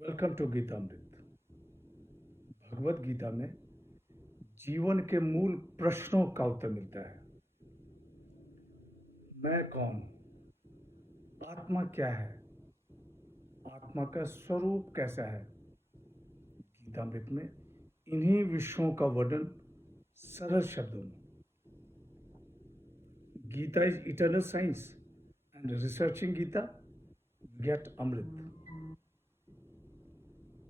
Welcome to Geetamrit. Bhagavad Gita में जीवन के मूल प्रश्नों का उत्तर मिलता है। मैं कौन हूँ? आत्मा क्या है? आत्मा का स्वरूप कैसा है? गीतामृत में इन्हीं विषयों का वर्णन सरल शब्दों में। Gita is eternal science and researching Gita get अमृत।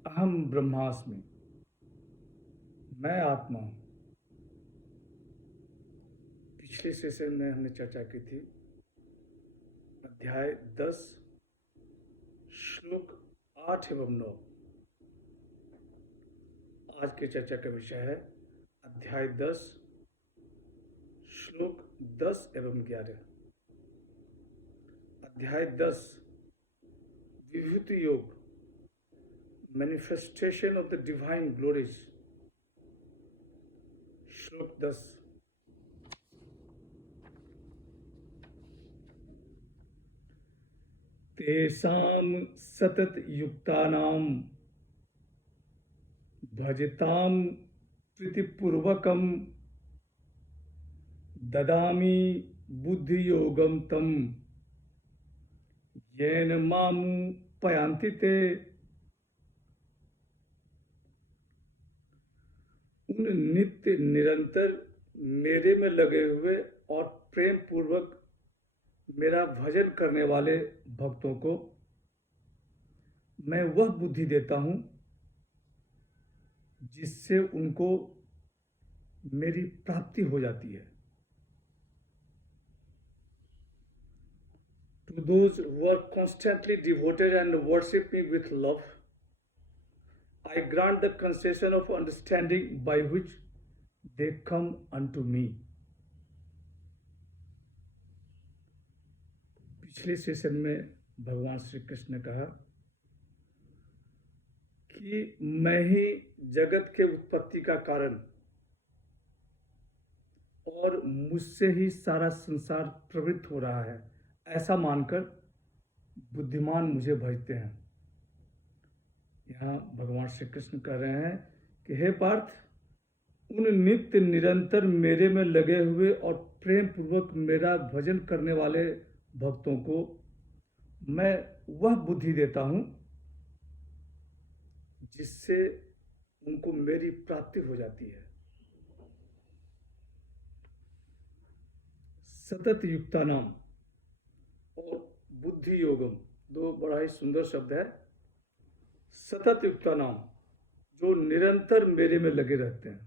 अहम ब्रह्मास्मि, मैं आत्मा हूँ। पिछले सेशन में हमने चर्चा की थी अध्याय 10 श्लोक 8 एवं 9। आज की चर्चा का विषय है अध्याय 10 श्लोक 10 एवं 11। अध्याय 10 Vibhuti Yoga, manifestation of the divine glories. श्लोक 10। तेषां सतत युक्तानां भजतां प्रीतिपूर्वकं ददामि बुद्धियोगं तं येन मामुपयान्ति ते। उन नित्य निरंतर मेरे में लगे हुए और प्रेम पूर्वक मेरा भजन करने वाले भक्तों को मैं वह बुद्धि देता हूं जिससे उनको मेरी प्राप्ति हो जाती है। To those who are constantly devoted and worship me with love, I grant the concession of understanding by which they come unto me. पिछले सेशन में भगवान श्री कृष्ण ने कहा कि मैं ही जगत के उत्पत्ति का कारण और मुझसे ही सारा संसार प्रवृत्त हो रहा है, ऐसा मानकर बुद्धिमान मुझे भजते हैं। यहाँ भगवान श्री कृष्ण कह रहे हैं कि हे पार्थ, उन नित्य निरंतर मेरे में लगे हुए और प्रेम पूर्वक मेरा भजन करने वाले भक्तों को मैं वह बुद्धि देता हूं जिससे उनको मेरी प्राप्ति हो जाती है। सतत युक्ता नाम और बुद्धि योगम दो बड़ा ही सुंदर शब्द है। सतत युक्ता नाम जो निरंतर मेरे में लगे रहते हैं,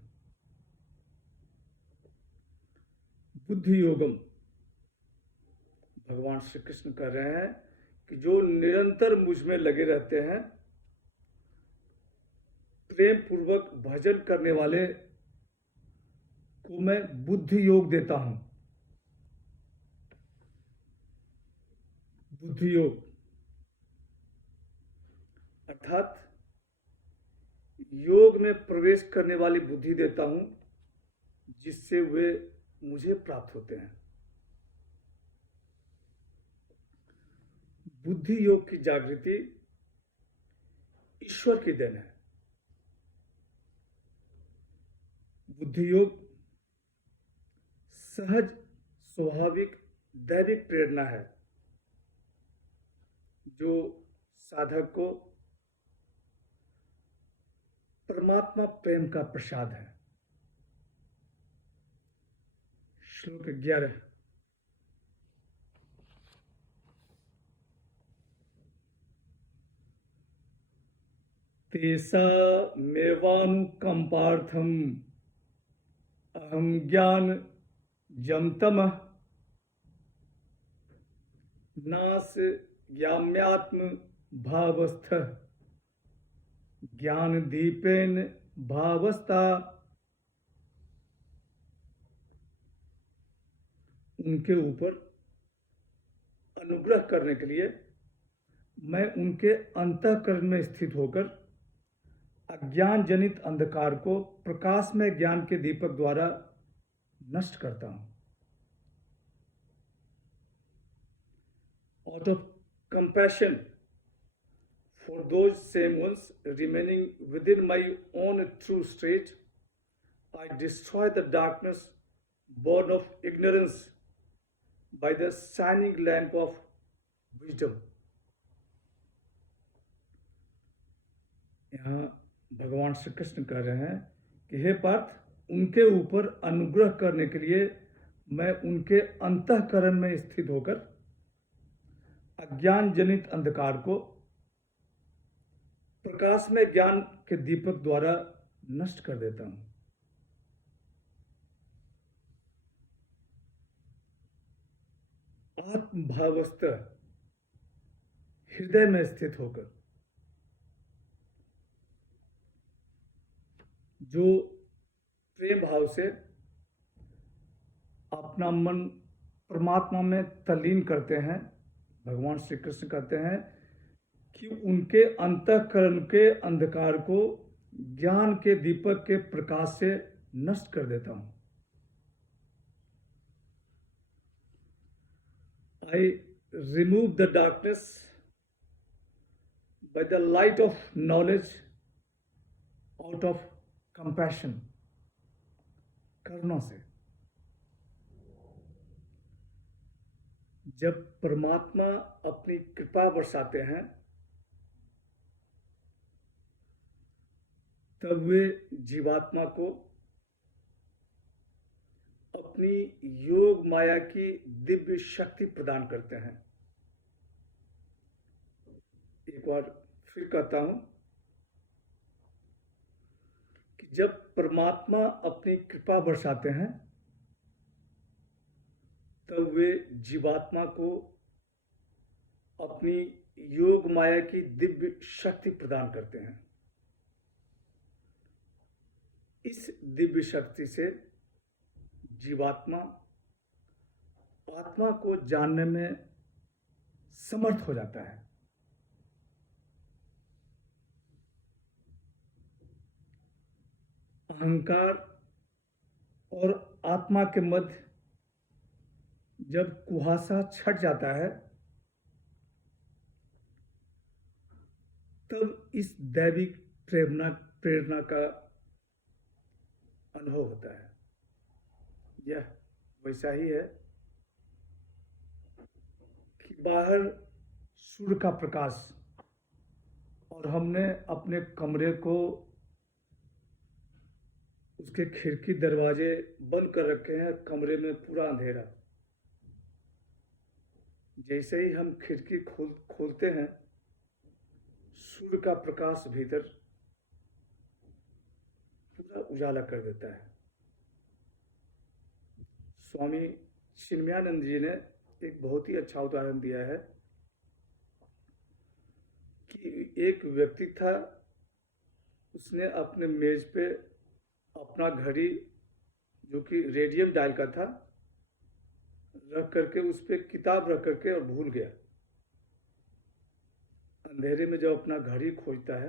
बुद्धि योगम भगवान श्री कृष्ण कह रहे हैं कि जो निरंतर मुझ में लगे रहते हैं, प्रेम पूर्वक भजन करने वाले को मैं बुद्धि योग देता हूं। बुद्धि योग अर्थात योग में प्रवेश करने वाली बुद्धि देता हूं जिससे वे मुझे प्राप्त होते हैं। बुद्धि योग की जागृति ईश्वर की देन है। बुद्धि योग सहज स्वाभाविक दैविक प्रेरणा है जो साधक को परमात्मा प्रेम का प्रसाद है। श्लोक 11। तेषामेवानुकंपार्थम अहम ज्ञान जमतमः नास ज्ञाम्यात्म भावस्थ ज्ञान दीपेन भावस्ता। उनके ऊपर अनुग्रह करने के लिए मैं उनके अंतःकरण में स्थित होकर अज्ञान जनित अंधकार को प्रकाश में ज्ञान के दीपक द्वारा नष्ट करता हूं। Out of compassion For those same ones remaining within my own true state, I destroy the darkness born of ignorance by the shining lamp of wisdom. यहाँ भगवान श्री कृष्ण कह रहे हैं कि हे पार्थ, उनके ऊपर अनुग्रह करने के लिए मैं उनके अंतःकरण में स्थित होकर अज्ञान जनित अंधकार को प्रकाश में ज्ञान के दीपक द्वारा नष्ट कर देता हूं। आत्मभावस्थ हृदय में स्थित होकर जो प्रेम भाव से अपना मन परमात्मा में तल्लीन करते हैं, भगवान श्री कृष्ण कहते हैं कि उनके अंतःकरण के अंधकार को ज्ञान के दीपक के प्रकाश से नष्ट कर देता हूं। I remove the darkness by the light of knowledge out of compassion, करुणा से। जब परमात्मा अपनी कृपा बरसाते हैं तब वे जीवात्मा को अपनी योग माया की दिव्य शक्ति प्रदान करते हैं। एक बार फिर कहता हूं कि जब परमात्मा अपनी कृपा बरसाते हैं तब वे जीवात्मा को अपनी योग माया की दिव्य शक्ति प्रदान करते हैं। इस दिव्य शक्ति से जीवात्मा आत्मा को जानने में समर्थ हो जाता है। अहंकार और आत्मा के मध्य जब कुहासा छट जाता है तब इस दैविक प्रेरणा का अनुभव होता है। यह वैसा ही है कि बाहर सूर्य का प्रकाश और हमने अपने कमरे को उसके खिड़की दरवाजे बंद कर रखे हैं, कमरे में पूरा अंधेरा। जैसे ही हम खिड़की खोलते हैं सूर्य का प्रकाश भीतर पूरा उजाला कर देता है। स्वामी चिन्मयानंद जी ने एक बहुत ही अच्छा उदाहरण दिया है कि एक व्यक्ति था, उसने अपने मेज पे अपना घड़ी जो कि रेडियम डायल का था रख करके उस पर किताब रख करके और भूल गया। अंधेरे में जब अपना घड़ी खोजता है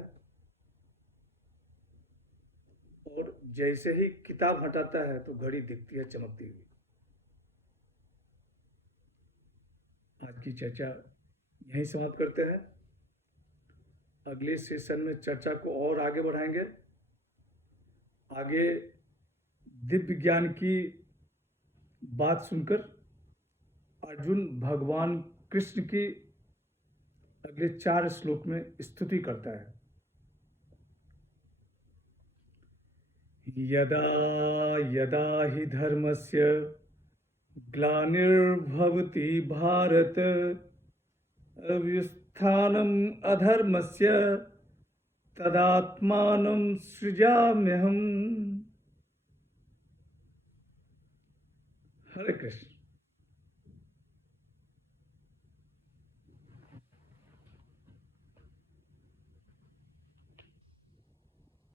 और जैसे ही किताब हटाता है तो घड़ी दिखती है चमकती हुई। आज की चर्चा यहीं समाप्त करते हैं। अगले सेशन में चर्चा को और आगे बढ़ाएंगे। आगे दिव्य ज्ञान की बात सुनकर अर्जुन भगवान कृष्ण की अगले 4 श्लोक में स्तुति करता है। यदा यदा हि धर्मस्य ग्लानिर्भवति भारत अव्युत्थानम् अधर्मस्य तदात्मानं सृजाम्यहम्। हरे कृष्ण।